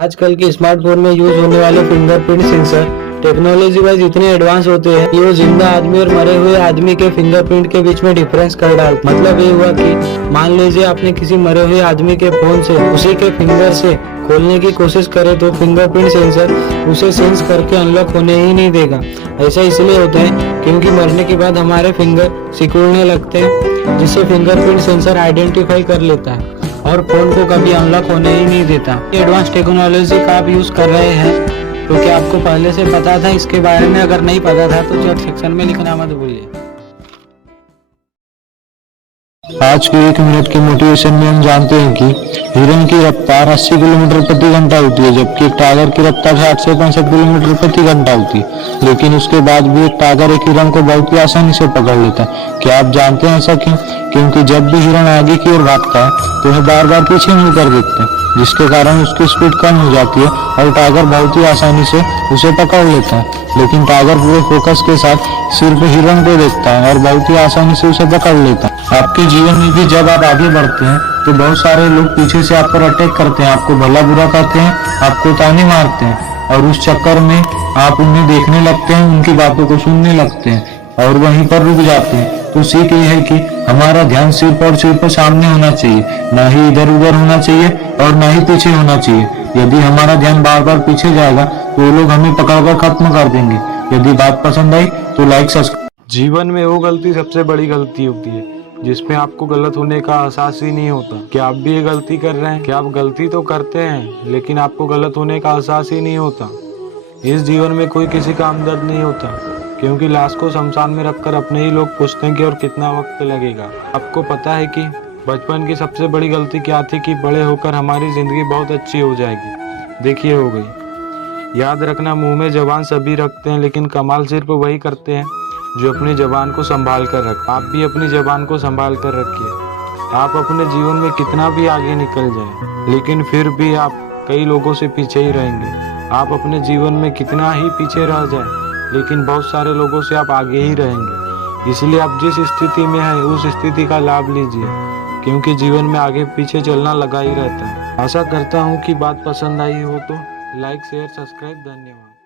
आजकल के स्मार्टफोन में यूज होने वाले फिंगरप्रिंट सेंसर टेक्नोलॉजी वाइज इतने एडवांस होते हैं कि वो जिंदा आदमी और मरे हुए आदमी के फिंगरप्रिंट के बीच में डिफरेंस कर डालते। मतलब ये हुआ कि मान लीजिए आपने किसी मरे हुए आदमी के फोन से उसी के फिंगर से खोलने की कोशिश करे तो फिंगरप्रिंट सेंसर उसे सेंस करके अनलॉक होने ही नहीं देगा। ऐसा इसलिए होता है क्योंकि मरने के बाद हमारे फिंगर सिकुड़ने लगते हैं, जिससे फिंगरप्रिंट सेंसर आइडेंटिफाई कर लेता है और फोन को कभी अनलॉक होने ही नहीं देता। एडवांस टेक्नोलॉजी का आप यूज कर रहे हैं तो क्या आपको पहले से पता था इसके बारे में? अगर नहीं पता था तो चैट सेक्शन में लिखना मत भूलिए। आज के 1 मिनट की मोटिवेशन में हम जानते हैं कि हिरन की रफ्तार 80 किलोमीटर प्रति घंटा होती है, जबकि एक टाइगर की रफ्तार 60 से 65 किलोमीटर प्रति घंटा होती है। लेकिन उसके बाद भी एक टाइगर एक हिरन को बहुत ही आसानी से पकड़ लेता है। क्या आप जानते हैं ऐसा क्यों? क्योंकि जब भी हिरन आगे की ओर भागता है तो वह बार बार पीछे मुड़ कर देखता है, जिसके कारण उसकी स्पीड कम हो जाती है और टाइगर बहुत ही आसानी से उसे पकड़ लेता है। लेकिन टाइगर पूरे फोकस के साथ सिर्फ हिरन को देखता है और बहुत ही आसानी से उसे पकड़ लेता है। आपके जीवन में भी जब आप आगे बढ़ते हैं तो बहुत सारे लोग पीछे से आप पर अटैक करते हैं, आपको भला बुरा कहते हैं, आपको ताने मारते हैं और उस चक्कर में आप उन्हें देखने लगते हैं, उनकी बातों को सुनने लगते हैं और वहीं पर रुक जाते हैं। तो सीख ये है कि हमारा ध्यान सिर्फ और सिर्फ सामने होना चाहिए, ना ही इधर उधर होना चाहिए और ना ही पीछे होना चाहिए। यदि हमारा ध्यान बार बार पीछे जाएगा तो वो लोग हमें पकड़कर खत्म कर देंगे। यदि बात पसंद आई तो लाइक सब्सक्राइब। जीवन में वो गलती सबसे बड़ी गलती होती है जिसमें आपको गलत होने का एहसास ही नहीं होता। क्या आप भी ये गलती कर रहे हैं? क्या आप गलती तो करते हैं लेकिन आपको गलत होने का एहसास ही नहीं होता? इस जीवन में कोई किसी का हमदर्द नहीं होता, क्योंकि लाश को शमशान में रखकर अपने ही लोग पूछते हैं कि और कितना वक्त लगेगा। आपको पता है कि बचपन की सबसे बड़ी गलती क्या थी? कि बड़े होकर हमारी जिंदगी बहुत अच्छी हो जाएगी। देखिए हो गई। याद रखना, मुंह में जबान सभी रखते हैं लेकिन कमाल सिर्फ वही करते हैं जो अपनी जबान को संभाल कर रख। आप भी अपनी जबान को संभाल कर रखिए। आप अपने जीवन में कितना भी आगे निकल जाए लेकिन फिर भी आप कई लोगों से पीछे ही रहेंगे। आप अपने जीवन में कितना ही पीछे रह जाए लेकिन बहुत सारे लोगों से आप आगे ही रहेंगे। इसलिए आप जिस स्थिति में हैं उस स्थिति का लाभ लीजिए, क्योंकि जीवन में आगे पीछे चलना लगा ही रहता है। आशा करता हूँ कि बात पसंद आई हो तो लाइक शेयर सब्सक्राइब। धन्यवाद।